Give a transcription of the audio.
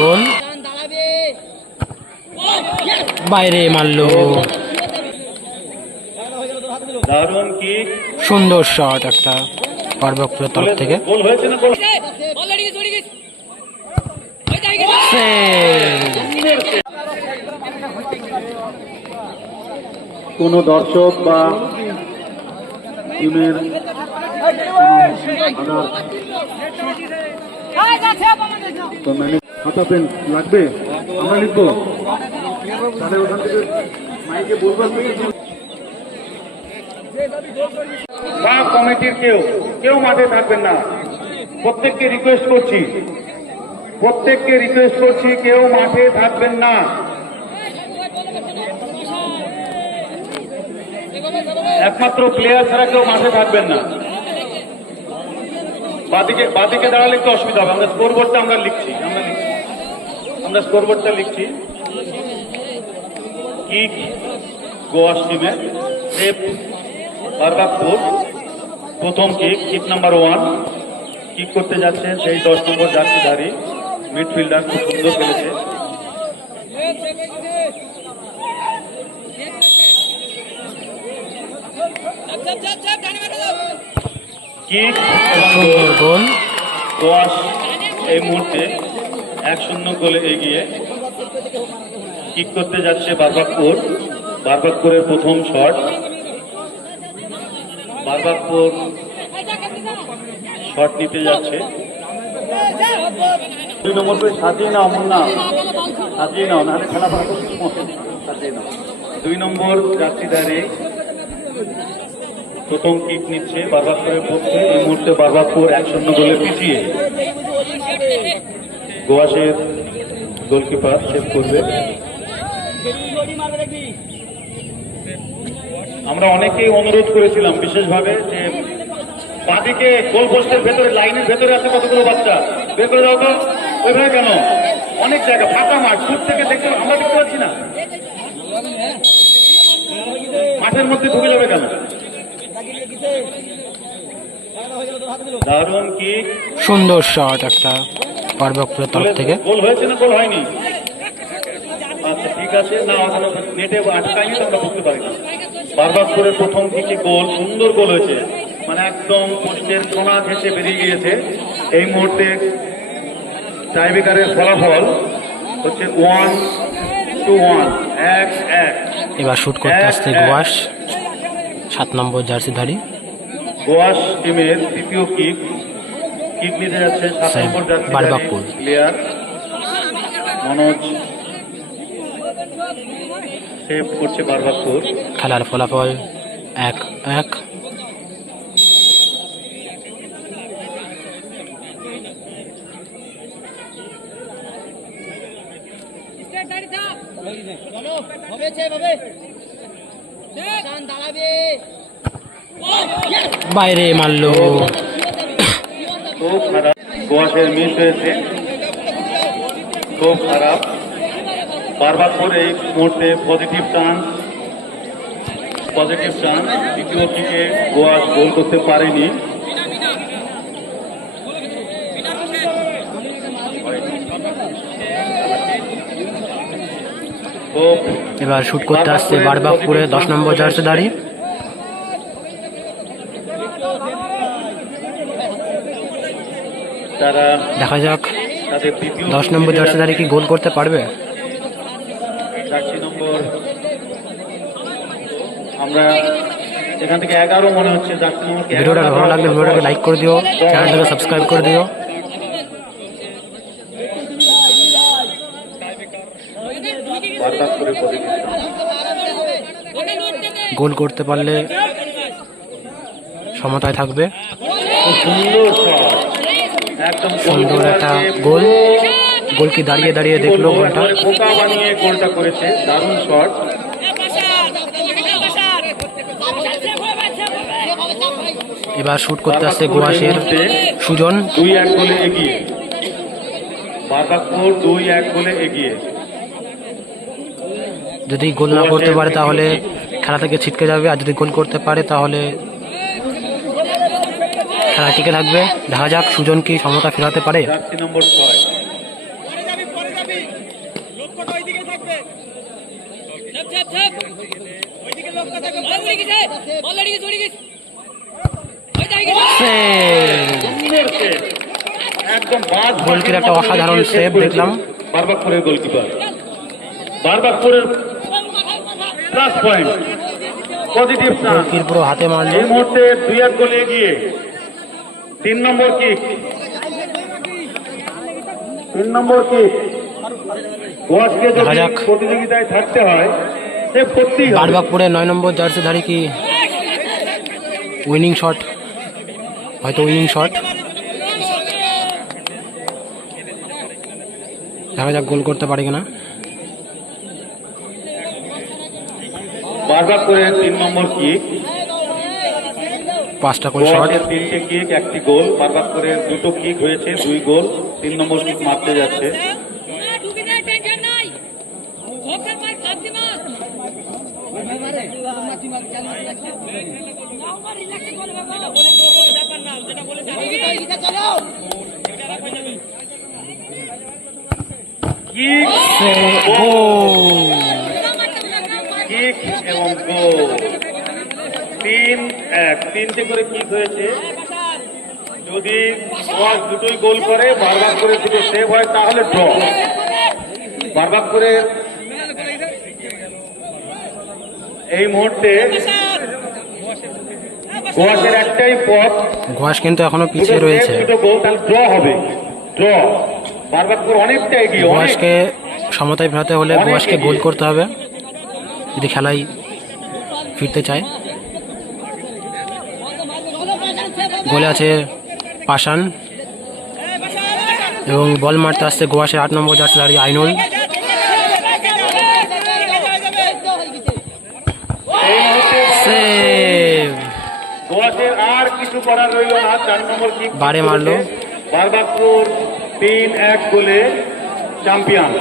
গোল বাইরে মারলো। দারুণ কিক, সুন্দর শট একটা পার্বকপুরের তরফ থেকে। গোল হয়েছে না? গোল কোন দর্শক বা টিমের খাতা পেন লাগবে, আমরা লিখবো, তাহলে ওখান থেকে মাইকে বলবো। কমিটির কেউ মাঠে থাকবেন না, প্রত্যেককে রিকোয়েস্ট করছি কেউ মাঠে থাকবেন না। একমাত্র প্লেয়ার ছাড়া কেউ মাঠে থাকবেন না। বাদিকে দাঁড়ালে একটু অসুবিধা হবে। আমরা স্কোরবোর্ডটা লিখছি। কিক গোয়া টিমের সেফ বারবাকপুর, প্রথম কিক নাম্বার 1 কিক করতে যাচ্ছে সেই 10 নম্বর জার্সিধারী মিডফিল্ডার, খুব সুন্দর খেলেছে। Kick goal. গোয়া এই মুহূর্তে 1-0 গোলে এগিয়ে। কিক করতে যাচ্ছে বারবাকপুরের প্রথম শট। বারবাকপুর শট নিতে যাচ্ছে। 2 নম্বর করে সাজিয়ে নাও, নাহলে খেলা সাজিয়ে নাও। 2 নম্বর জার্সিধারী প্রথম কিক নিচ্ছে বারবাকপুরের পক্ষে। এই মুহূর্তে বারবাকপুর 1-0 গোলে পিছিয়ে। গোয়াশের গোলকিপার সেভ করবে। আমরা অনেকেই অনুরোধ করেছিলাম বিশেষভাবে যে বাদিকে গোল পোস্টের ভেতরে, লাইনের ভেতরে আছে কতগুলো বাচ্চা, বের করে দাও তো। ওইভাবে কেন? অনেক জায়গা ফাঁকা মাঠ, দূর থেকে আমরা দেখতে পাচ্ছি না। মাঠের মধ্যে ঢুকে যাবে কেন? দারুণ কিক, সুন্দর শট একটা পার্বকপুরের তরফ থেকে। গোল হয়েছে না গোল হয়নি? আচ্ছা ঠিক আছে, না নেটে আটকায়নি তো আমরা বুঝতে পারি না। বারবাকপুরের প্রথম কিকে গোল, সুন্দর গোল হয়েছে, মানে একদম পোস্টের কোনা ঘেঁষে বেরিয়ে গিয়েছে। এই মুহূর্তে টাইব্রেকারের ফলাফল হচ্ছে 1-1, 1-1। এবার শুট করতে আসছে গোয়াশ 7 নম্বর জার্সিধারী। গোয়াশ টিমের দ্বিতীয় কিক নিতে যাচ্ছে 7 নম্বর জার্সিধারী বারবাকপুর প্লেয়ার মনোজ, সেভ করছে বারবাকপুর। খেলার ফলাফল 1-1। বাইরে মারলো। খুব খারাপ, গোয়াশের মিস হয়েছে, খুব খারাপ। বারবাকপুর এই মুহূর্তে পজিটিভ চান্স। দ্বিতীয় কিকে গোয়াশ গোল করতে পারেনি। এবার শুট করতে আসছে বারবাকপুরে 10 নম্বর জার্সিধারী। দেখা যাক 10 নম্বর জার্সিধারী কি গোল করতে পারবে। নম্বর আমরা এখান থেকে 11 মনে হচ্ছে। ভিডিওটা ভালো লাগলে ভিডিওটাকে লাইক করে দিও, চ্যানেলটাকে সাবস্ক্রাইব করে দিও। গোল করতে পারলে সমতায় থাকবে। সুন্দর একটা গোল। গোলকি দাঁড়িয়ে দাঁড়িয়ে দেখলো গোলটা, বানিয়ে গোলটা করেছে, দারুণ শট। এবার শুট করতে আসছে গোয়াশের সুজন। 2-1 গোলে এগিয়ে বারবাকপুর, 2-1 গোলে এগিয়ে। যদি গোল না করতে পারে তাহলে খেলা থেকে ছিটকে যাবে, আর যদি গোল করতে পারে তাহলে খেলা টিকে থাকবে। দেখা যাক সুজন কি সমতা ফেরাতে পারে। Jersey number 6। সুন্দর সেভ, একদম গোলকির একটা অসাধারণ সেভ দেখলাম। বারবাকপুরের গোলকিপার, বারবাকপুরের প্লাস পয়েন্ট, পজিটিভ চান্স। গোলকির পুরো হাতে মারলো। এই মুহূর্তে 2-1 গোলে এগিয়ে। 3 নম্বর কিক, 3 নম্বর কিক। গোয়াসকে দেখা যদি যাক। প্রতিযোগিতায় থাকতে হয় সেভ করতেই হবে। বারবাকপুরের 9 নম্বর জার্সিধারী কি উইনিং শট, হয়তো উইনিং শট। দেখা যাক গোল করতে পারে কিনা। বারবাকপুরের 3 নম্বর কিক, 5টা করে শট। গোয়াসের 3টে কিক, 1টি গোল। বারবাকপুরের 2টো কিক হয়েছে, 2 গোল। 3 নম্বর কিক মারতে যাচ্ছে। কিক, গোল। কিক এবং গোল। 3-1, 3টে করে কিক হয়েছে। যদি গোয়াস দুটোই গোল করে, বারবাকপুরের 2টো সেভ হয়, তাহলে ড্র। বারবাকপুরের এই মুহূর্তে গোয়াসের একটাই পথ, গোয়াস কিন্তু এখনো পিছিয়ে রয়েছে। 2টো গোল, তাহলে ড্র হবে। ড্র। বারবাকপুর অনেকটা এগিয়ে, অনেক। গোয়াসকে সমতায় ফেরাতে হলে গোয়াসকে গোল করতে হবে যদি খেলায় ফিরতে চায়। গোলে আছে পাশান এবং বল মারতে আসছে গোয়াসের 8 নম্বর জার্সিধারী আইনুল। এই মুহূর্তে সেভ, গোয়াসের আর কিছু করার রইল না। 4 নম্বর কিক বারে মারলো। বারবাকপুর 3-1 গোলে চ্যাম্পিয়ন।